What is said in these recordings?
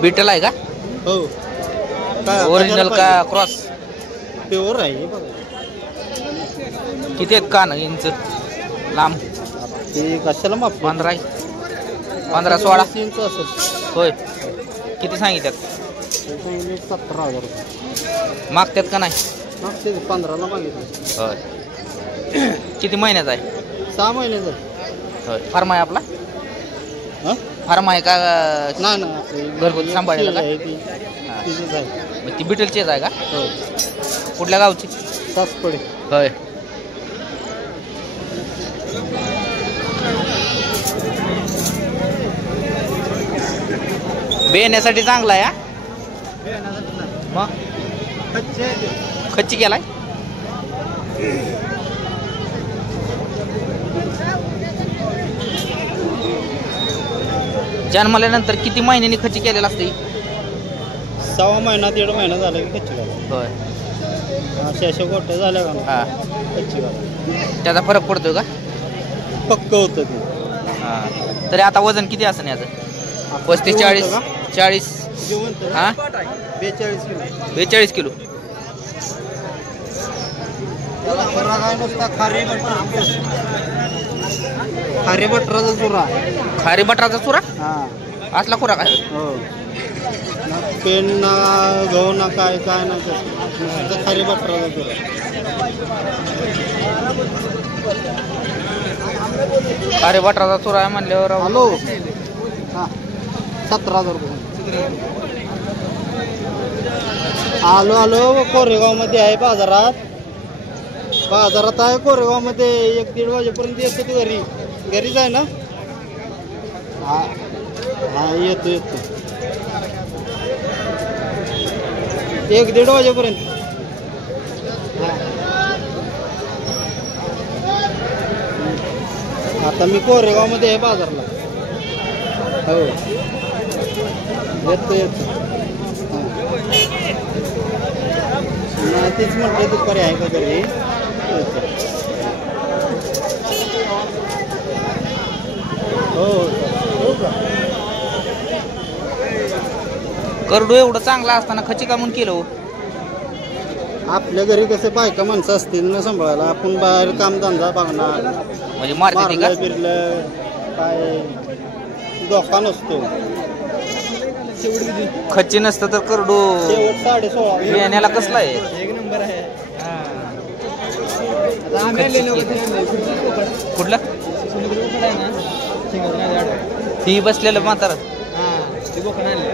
Beetle आहे का? हो. ओरिजिनल का क्रॉस? प्युअर आहे. किती आहेत कान इंच लांब? ते कशाला माप? 15-16 इंच असेल. होय. किती सांगितल्यात? 17,000 रुपये मागतात का नाही? मागते 15ला मागितलं. होय. किती महिन्याचा आहे? 6 महिन्याचं. होय. फार्म आहे आपला? फार्म आहे का? नाही नाही, घरगुती सांभाळलेलं का? तिचीच आहे. ती बिटलचीच आहे का? हो. कुठल्या गावची? सासपडे. होय. बेण्यासाठी चांगला आहे. मग खच्ची केलाय. जन्मल्यानंतर किती महिन्यांनी खच्ची केलेला असते? 6 महिना 1.5 महिना झाला की खच्ची घाला. होय. अशा गोट्या झाल्या का? हा. खच्ची घाला. त्याचा फरक पडतोय का? पक्क होतं ते. हा. तरी आता वजन किती असं याचं? 35-40 40. हा. 42 किलो. 42 किलो. खारी बटराचा चुरा. खारी बटराचा चुरा? हा. असला खुरा काय? हो. पेन ना गहू ना काय काय ना तसं खारी बटराचा चुरा. खारी बटराचा चुरा आहे म्हणल्यावर. हॅलो. हां 17,000 रुपये. आलो कोरेगावमध्ये आहे बाजारात. आहे कोरेगावमध्ये. 1-1.5 वाजेपर्यंत येतो तू घरीच आहे ना? हा येतो 1-1.5 वाजेपर्यंत. आता मी कोरेगावमध्ये आहे बाजारला. हो येतो. नाही तेच म्हटलं दुपारी आहे का घरी. हो. करडू एवढं चांगला असताना खची का म्हणून केलं? आपल्या घरी कसे बायका माणसं असतील ना सांभाळायला. आपण बाहेर काम धंदा बघणार. म्हणजे मारलं बिरलं काय धोका नसतो. खच्ची नसतं तर करडू 16.5 येण्याला कसला आहे? एक नंबर आहे. कुठलं? ही बसलेलं म्हातारा. ते बोकड आणलं.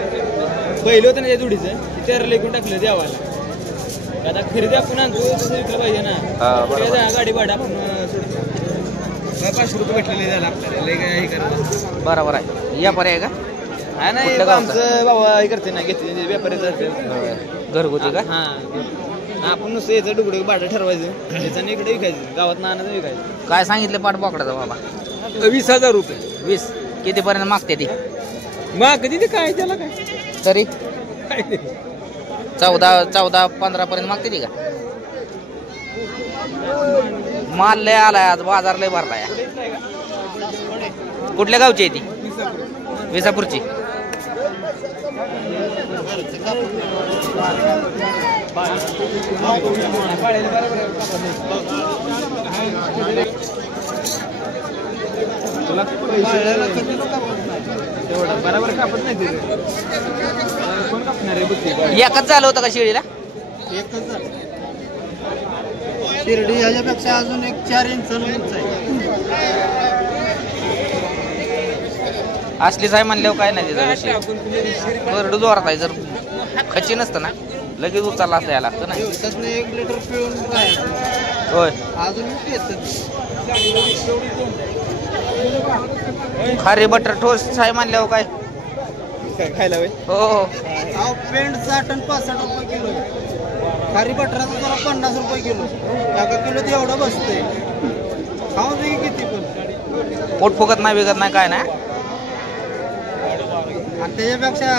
पहिलं होतं ना त्या जोडीचं. त्याला लेखून टाकलं देवाला. आता खरेदी आपण आणतो तसं विकलं पाहिजे ना. गाडी भाडं आपण 500 रुपये भेटलेले झालं आपल्याला. लय काय हे करायचं. बरोबर आहे. या पर्याय का? नाही आमचं बाबा हे करते ना घेतले व्यापारी घरगुती का? हा. आपण नुसतं याचं डुगडं भाडं ठरवायचं. त्याचं इकडे विकायचं. गावात नानाचं विकायचं. काय सांगितलं पाठ बोकडाचा बाबा? 20,000 रुपये. 20. कितीपर्यंत मागते ती? मग कधी ते काय त्याला काय तरी 14-15 पर्यंत मागते ती का? माल लय आलाय आज. बाजार लय भरलाय. कुठल्या गावची आहे ती? विसापूरची. बरोबर कापत नाही. कोण कापणार आहे? एकच झालं होतं का शेळीला? एकच झालं. शिर्डी ह्याच्यापेक्षा अजून 4 इंच उंच आहे. असलीच आहे म्हणल्यावर काय नाही त्याचा विषय. करडू जोरात आहे. जर खची नसतं ना लगेच उचलला असं यायला लागतं ना. 1 लिटर पिऊन राहायचं. होय. अजून खारी बटर टोस्ट आहे म्हणल्यावर काय खायला होय. हो. पेंट 60 आणि 65 रुपये किलो. खारी बटराचा जरा 50 रुपये किलो. 1 किलो ते एवढं बसतंय. खाऊ दे किती पण पोट फुगत नाही बिगत नाही काय नाही. आणि त्याच्यापेक्षा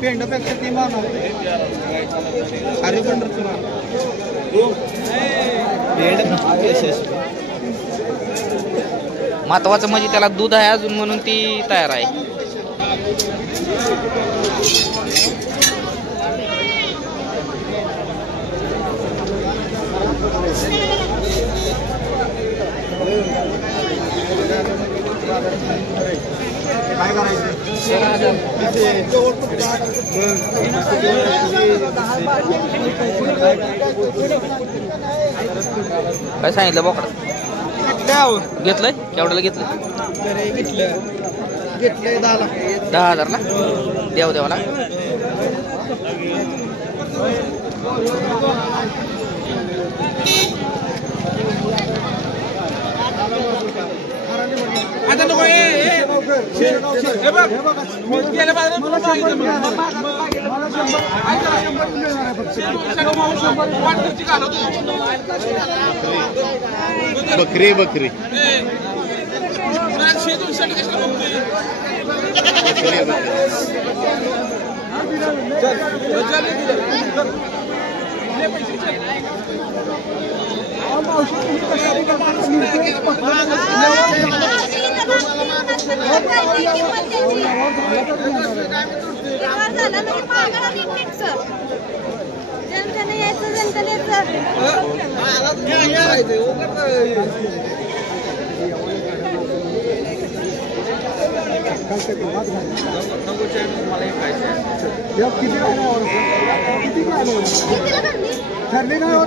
पेंडपेक्षा ती मानव हरिबंडरचं महत्वाचं म्हणजे त्याला दूध आहे अजून म्हणून ती तयार आहे. काय करायचं काय सांगितलं बोकडा घेतलंय केवढ्याला घेतलं? घेतलंय 10,000 ला देवाला. आता नको बकरी बकरी ठरली नाही होत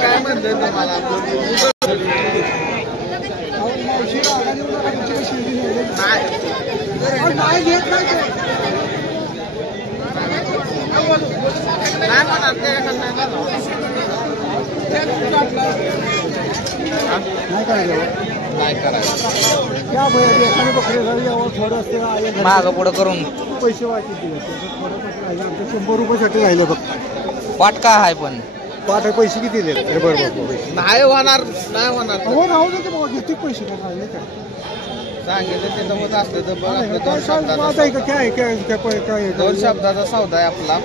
काय म्हणतोय तुम्हाला नाही घेत नाही करायचं माग पुढं करून पैसे वाटते 100 रुपयासाठी राहिले बघ. वाट का आहे पण पाठ पैसे किती दिले? नाही होणार नाही होणार हो राहू दे बाबा घेते पैसे काय राहिले काय सांगितलं तिथं होत असलं तर बघ आपलं काय दोन शब्दाचा सौदा आहे आपला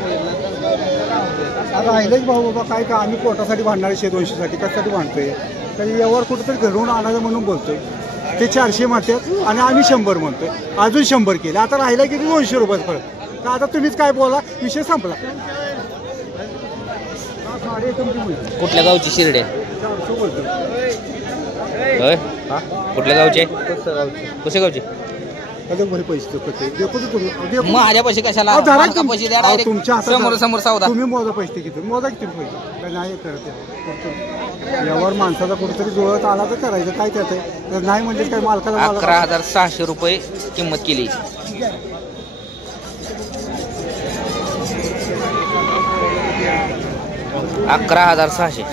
राहिलंच भाऊ बाबा काय का आम्ही पोटासाठी भांडणार 100-200 साठी कशासाठी भांडतोय तरी यावर कुठेतरी घरून आणायचं म्हणून बोलतोय. ते 400 म्हणतात आणि आम्ही 100 म्हणतोय. अजून 100 केले. आता राहिला किती 200 रुपये फरक. तर आता तुम्हीच काय बोला विषय संपला. कुठल्या गावची शिर्डे? होय कुठल्या गावचे? कसे गावचे? माझ्या पैसे कशाला पैसे द्या तुमच्या समोर समोर सौदा. तुम्ही मोजा पैसे किती मोजा किती पैसे नाही करत यावर माणसाचा कुठेतरी जुळत आला तर करायचं काय त्यात आहे. नाही म्हणजे काय मालकाला 11,600 रुपये किंमत केली. $11,600.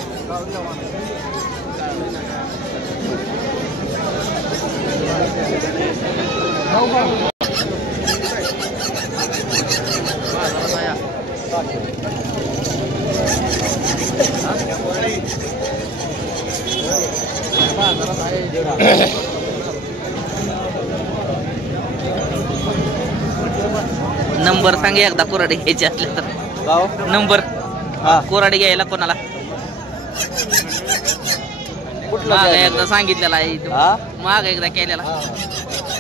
नंबर सांग एकदा कोराडे घ्यायचे असले तर. नंबर कोराडे घ्यायला कोणाला माग एकदा सांगितलेला आहे माग एकदा केलेला.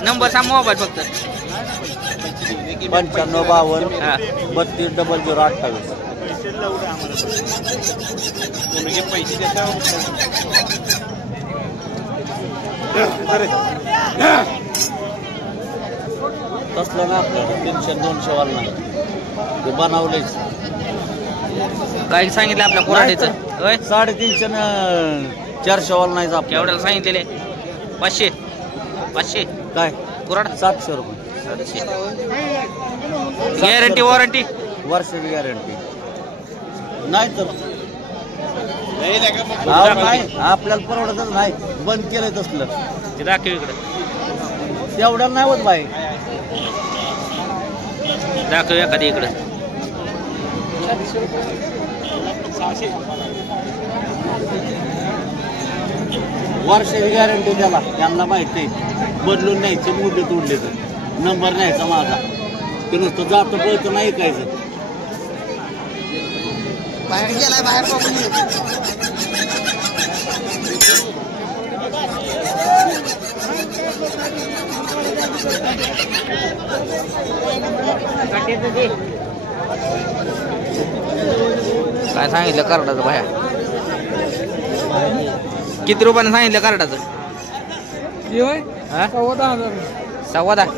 नंबर सांग मोबाईल फक्त. 9552 320028. तसलं ना आपल्याला 300-200 वाला नाही ते बनवलंच. काय सांगितलं आपल्या कोराडीचं? 350 न 400 वाला नाही. केवढ्याला सांगितलेले? 500 काय कोराड 700 रुपये. गॅरंटी वॉरंटी वर्षाची गॅरंटी नाही तर नाही आपल्याला परवडतच नाही. बंद केलंय तसलं ते दाखव इकडे. तेवढ्याला नाही होत बाई. दाखव एखादी इकडे. वर्षाची गॅरंटी त्याला, त्यांना माहिती आहे. बदलून न्यायचे मोठे तोडले तर नंबर न्यायचा माझा, ते नुसतं जातं पळतं नाही ऐकायचं. बाहेर गेलाय बाहेर काय सांगितलं कार्डाचं बाया? किती रुपयाने सांगितलं कार्डाचं? हा? 14,000. 14,000.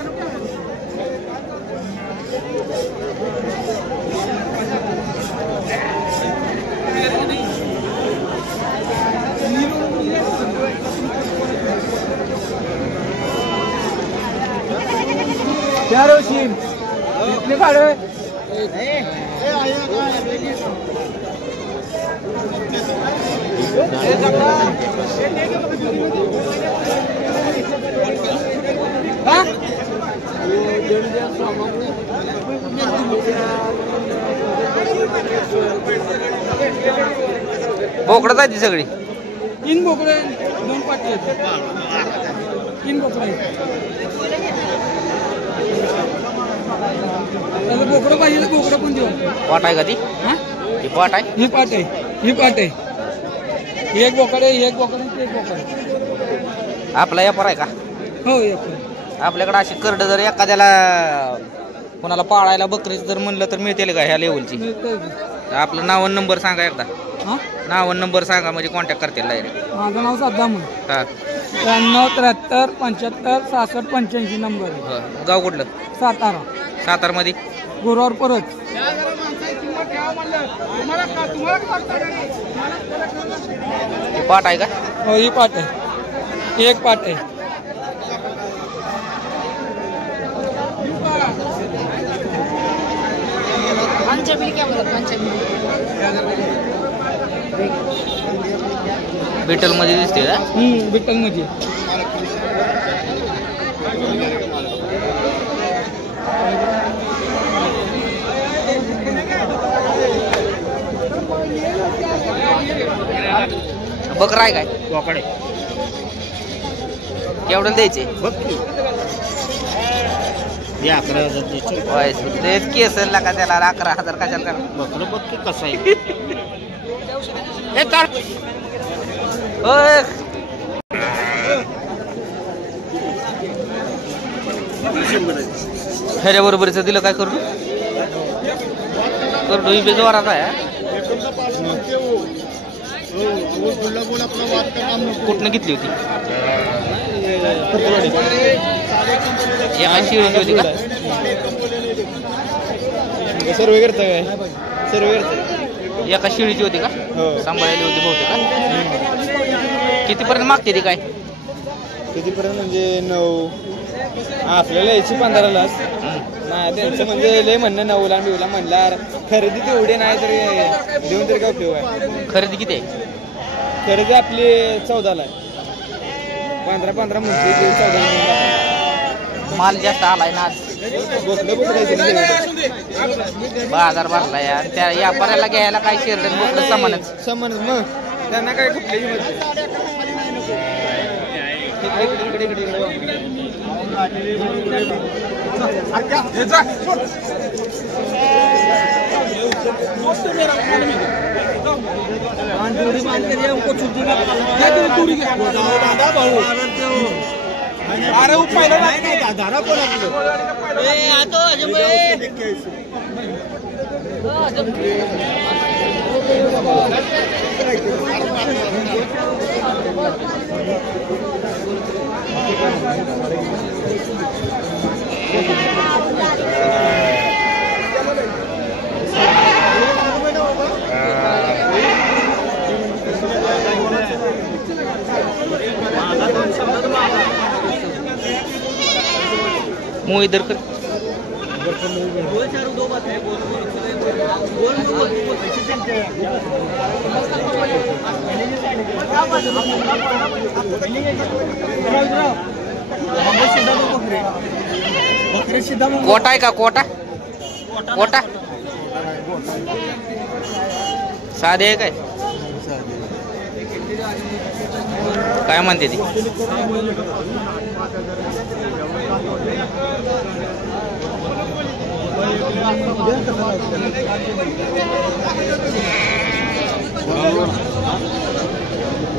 बोकडं जायची सगळी. 3 बोकडे 2 पाटी आहेत. 3 बोकडे त्याला बोकडं पाहिजे तर बोकडं पण देऊ. पाट आहे का ती? हा ही पाट आहे. ही पाट आहे, ही पाट आहे. एक बोकड आहे, एक बोकड आहे, एक बोकड आहे. आपला व्यापार आहे का? हो एक. आपल्याकडे अशी करड जर एखाद्याला कोणाला पाळायला बकरीच जर म्हणलं तर मिळतील का ह्या लेवलची? आपलं नाव आणि नंबर सांगा एकदा. हा नाव आणि नंबर सांगा म्हणजे कॉन्टॅक्ट करतील डायरेक्ट. माझं नाव सद्दाम. हा 93 75 65 85 नंबर आहे. बरं. गाव कुठलं? सातारा. सातारमध्ये गुरुवार परत. ही पाट आहे का? हो ही पाट आहे, एक पाट आहे. बिटल मध्ये दिसते का? विठ्ठल मध्ये. बकरा आहे काय? केवढं द्यायचे? तेच केस का त्याला 11,000 कशाला? बकरं बघ की कसं आहे. ह्याच्या बरोबरीचं दिलं काय करू? करडू ही बेजवाराचा आहे. कुठनं घेतली होती? एका शिळीची होती का? सर्व करताय काय? सर्व करताय. एका शिळीची होती का? सांभाळलेली होती बहुतेक का? कितीपर्यंत मागते ती काय? कितीपर्यंत म्हणजे 9. आपल्याला यायची 15लाच. नाही त्यांचं म्हणजे लय म्हणणं 9ला बिवला म्हणला. खरेदी तेवढी नाही तरी देऊन तरी काय उपयोग आहे? खरेदी किती आहे? खरेदी आपली 14ला आहे. 15 म्हणते 14. माल जास्त आलाय ना आज. बाजार भरला यार. त्या व्यापाऱ्याला घ्यायला काय शेरड बोकडं समानच. मग त्यांना काय कुठल्याही मुँह इधर कर. कोटा आहे का? कोटा कोटा साधे आहे काय? काय म्हणते ती?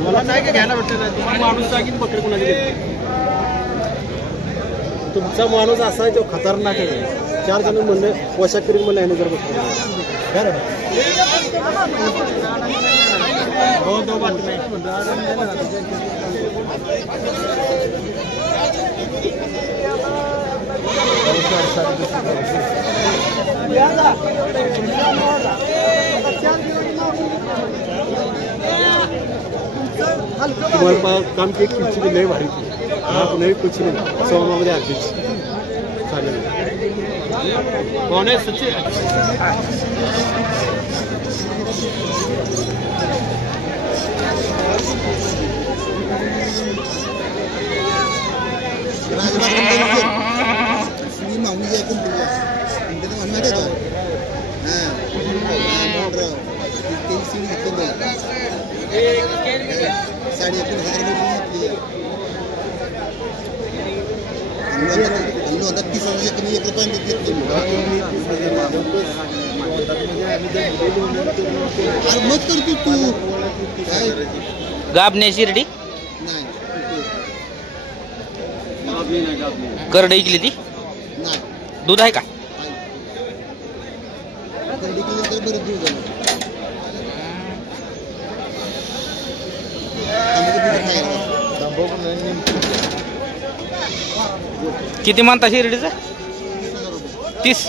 मला नाही का घ्यायला भेटलं माणूस टाकीन बकरी कोणाची घेतली. तुमचा माणूस असा आहे तो खतरनाक आहे. 4 जण म्हणले वशाकरी म्हणले याने जर बकरी हो तो बात नाही. तुम्हाला काम की कुछ लय भारी नाही कुछ नाही सौमामध्ये आधीच चालेल. कोण आहे सचिन? गाबने शिर्डी करड ऐकली ती दूध आहे का? किती म्हणता शिर्डीचं? 30.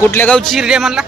कुठल्या गावची शिर्डी आहे म्हणला?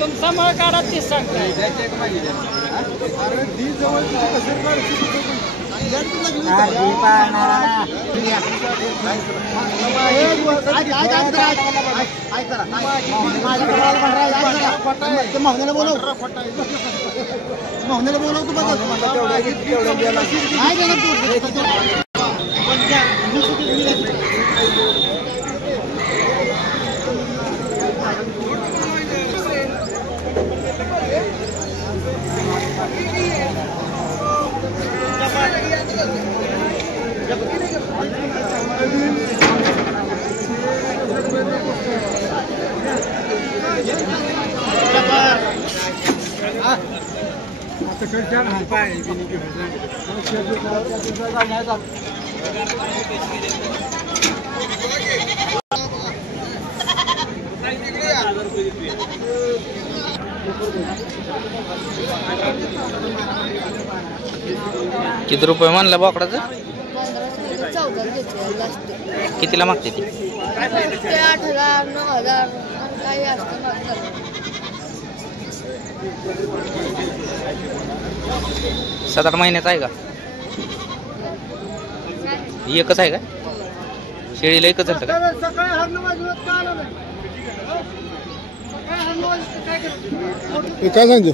तुमचा मळ काढा 30 सांगताय. किती रुपये म्हणलं बोकडाचं? 14 घेतले लास्ट. कितीला मागते ती? ते 8,000 9,000 काही असतं मागतात. 7-8 महिन्याचा आहे का? एकच आहे का? शेळीला एकच झालं का? काय सांगतो?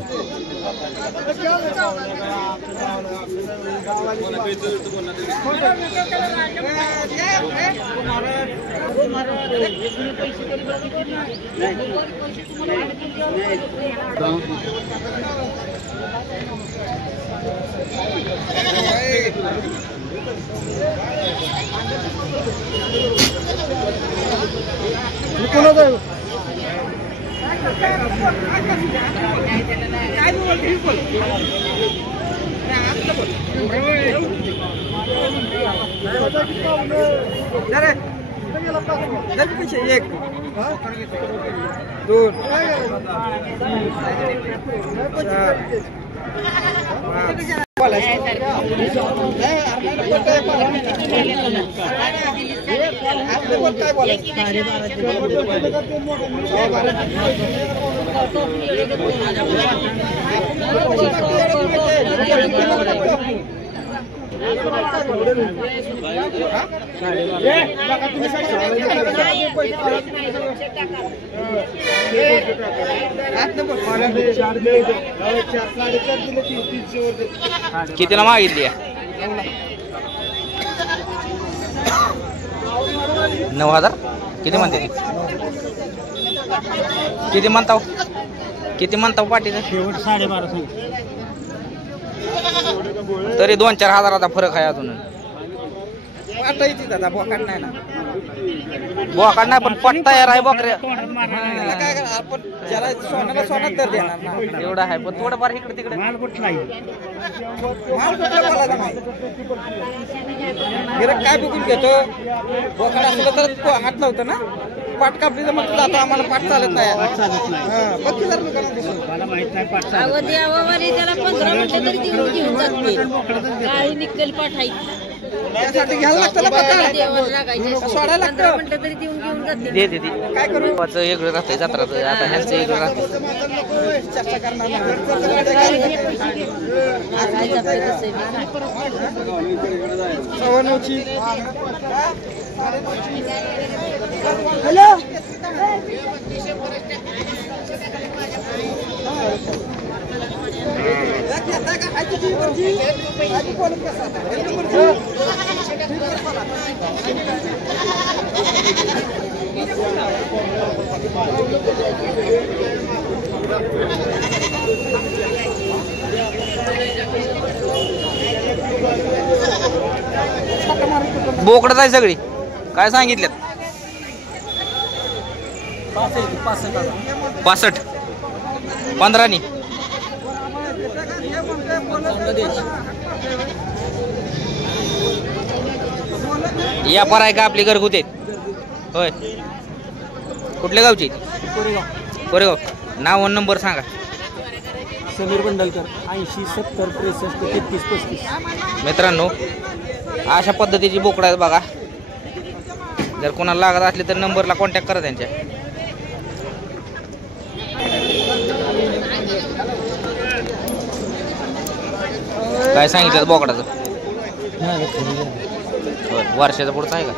कितीला मागितली? 9,000. किती म्हणते ती? किती म्हणताव? किती म्हणताव पाटीचं? 12.5. तरी 2-4 हजाराचा फरक आहे अजून. दादा बोकाड नाही ना. बोकाड नाही पण पट तयार आहे बोकऱ्या. काय आपण ज्याला सोन्याला सोनात तर देणार ना. एवढं आहे पण थोडंफार इकडे तिकडे. माल कुठला नाही. गिराक काय बघून घेतो? बोकाड असलं तर हात लावतं ना. पाट कापली तर मग आता आम्हाला पाट चालत नाही. बघ जर मला माहित नाही पाट अहो देवावारी त्याला 15 मिनिटं तरी देऊन घेऊन जाते. काही निकल पाठायची. त्यासाठी घ्यायला लागतं ना पत्ता. देवाला लागायचे. सोडायला 15 मिनिटं तरी देऊन घेऊन जाते. दे दे दे. काय करू? वाचं वेगळं राहतंय जत्राचं. आता ह्यांचं वेगळं राहतं. चर्चा करणार सव्वानऊची. हॅलो बोकडच आहे सगळी. काय सांगितलं? 65. 15नी. या पर आहे का आपली घरगुती? होय. कुठल्या गावची? कोरेगाव. नाव व नंबर सांगा. समीर बंडलकर 80 70 63 33 35. मित्रांनो अशा पद्धतीची बोकडं आहेत बघा. जर कोणाला लागत असले तर नंबरला कॉन्टॅक्ट करा त्यांच्या. काय सांगितलं बोकडाचं? वर्षाचा पुढचा आहे का?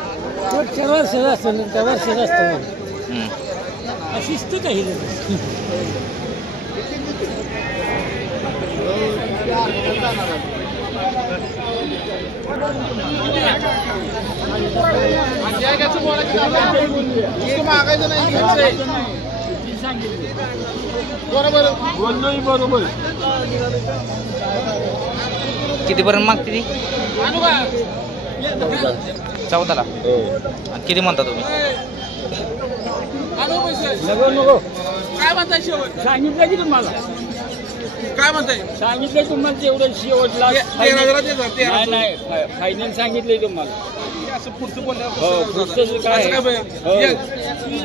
4 वर्षाचा असतं. त्या वर्षाचा असतं. शिस्त काही बरोबर. कितीपर्यंत मागते ती? 14ला. आणि किती म्हणता तुम्ही? काय म्हणताय शेवट? सांगितलं की तुम्हाला. काय म्हणताय? सांगितलं तुम्हाला तेवढं शेवटला. नाही फायनल सांगितलंय तुम्हाला. असं पुढचं बोलण्याचं काय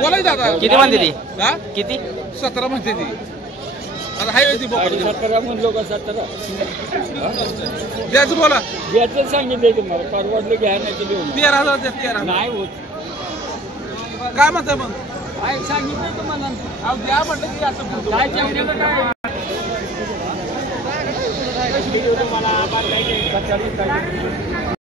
बोलायचं आता. किती म्हणते ती? किती? 17 म्हणते ती. 17 म्हणलो का 17 द्यायचं बोला याचं सांगितलंय तुम्हाला परवडलं घ्या नाही तर देऊ 13,000 द्या 13 नाही होत काय म्हणताय मग काय सांगितलंय तुम्हाला अहो द्या म्हटलं की असं बोलतो. काय जेवढं काय